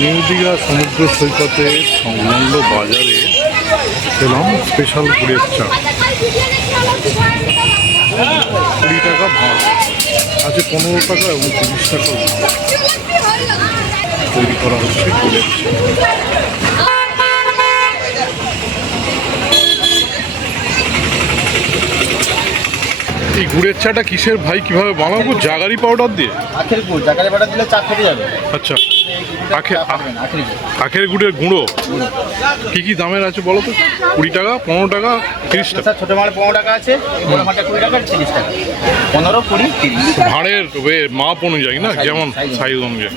New Digha সমুদ্র সৈকতের সংলগ্ন বাজারে পেলাম স্পেশাল গুড়ের চা। 20 টাকা ভাঁড় আছে, 15 টাকা এবং 30 টাকা তৈরি করা হচ্ছে গুড়ের চা। এই গুড়ের চাটা কিসের ভাই, কিভাবে বানাবো? জাগারি পাউডার দিয়ে? আখের গুড়, জাগারি পাউডার দিলে চা ফেটে যাবে। আচ্ছা, আখের গুড়ের গুঁড়ো। কি কি দামের আছে বলো তো? 20 টাকা, 15 টাকা, 30 টাকা? ছোট মাল 15 টাকা আছে, বড় মালটা 20 টাকা, 30 টাকা। 15, 20, 30 ভাঁড়ের মাপ অনুযায়ী না, যেমন সাইজ অনুযায়ী।